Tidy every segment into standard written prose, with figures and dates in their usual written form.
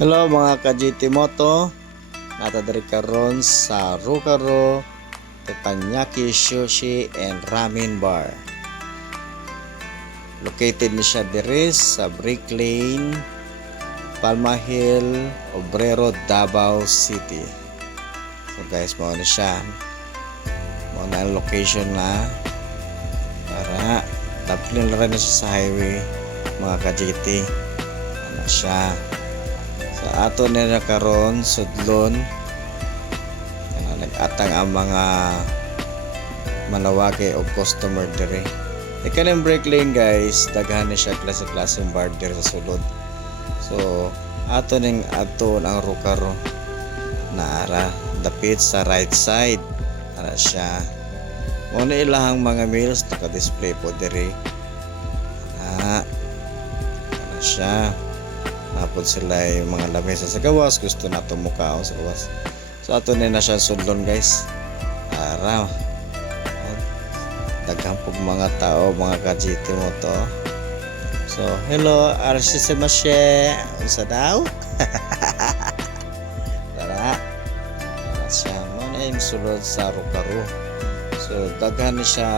Hello mga ka-GT Moto, natadari karon sa Rukaro Teppanyaki Sushi and Ramen Bar. Located ni siya diri sa Brick Lane, Palma Hill, Obrero, Davao City. So guys, mao na siya. Mao na ang location na para taplin rin na siya sa highway mga ka-GT. Ano siya? Sa ato nila karon sudlon nag-atang ang mga malawake o customer dire. Kanang Brick Lane guys, daghan na siya klase-klaseng bar dire sa sulod. So ato ning ato ang Rukaro na ara dapit sa right side ara siya. Mo na ilahang mga meals naka-display po dire. Ana siya. Napod sila yung mga lamesa sa gawas, gusto na tumukao sa gawas. So ato na siya sudlon guys. Ara daghang pug mga tao, mga ka-GT Moto. So hello, arsisemashe unsa daw? Tara siya mo na yung sulod sa Rukaro. So daghan na siya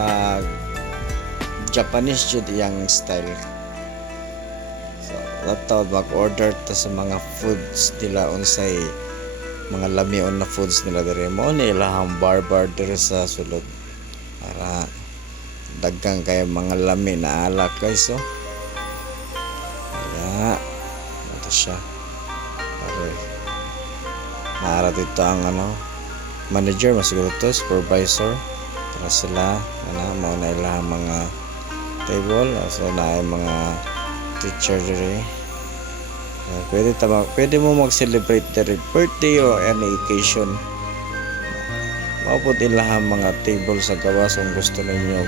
Japanese jud yang style. Laptop mag-order ta sa mga foods nila unsay mga lamion na foods nila dire mo ni ilahang bar dire sa sulod para daggang kay mga lami na alak guys. So ya ito siya pare naara dito ang manager masiguro to supervisor para sila mao na ilahang mga table so na mga teacher dire. Pwede mo mag-celebrate their birthday or any occasion. Maupod ilahang mga table sa gawas kung gusto ninyo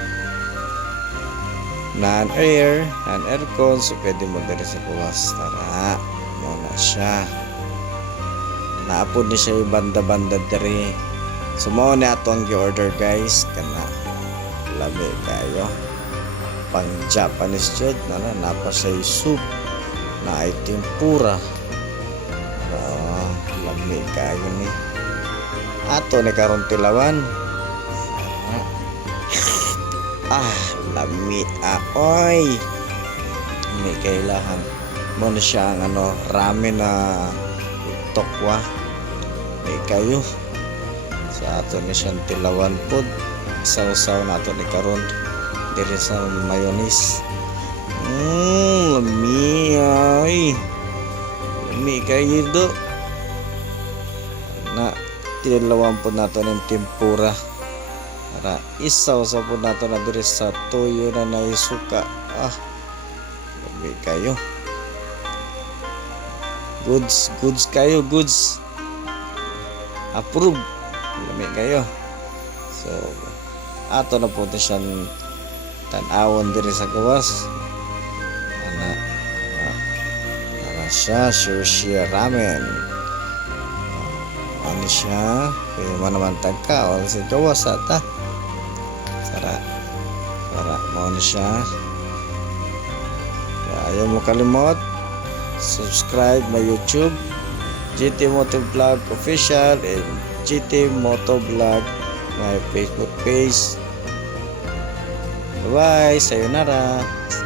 non-air, non-aircon, so pwede mo dire sa gawas. Tara, muna siya. Naapod ni siya yung banda-banda dire. So mao na ato ang gi-order guys. Kana lami kayo. Pang Japanese jud na napa sa soup na ay tempura. Lami kayo ni ato ni karon tilawan. Lami oy may kailangan mo na siya ang ramen na tokwa may kayo sa ato ni siyang tilawan pod sausaw nato ni karon dire sa mayonnaise. Lami ay lami kayo do na tilawan po nato ng tempura para isaw sa po nato na dire sa toyo na naisuka. Lami kayo goods kayo goods approve. Lami kayo so ato na po siyang tan-awon dire sa gawas. Para siya sushi ramen. Ano siya? Kaya manaman tagka o sa gawas ata. Para mo siya. Ayaw mo kalimot subscribe my YouTube GT Moto Vlog Official and GT Moto Vlog my Facebook page. Bye, sayonara.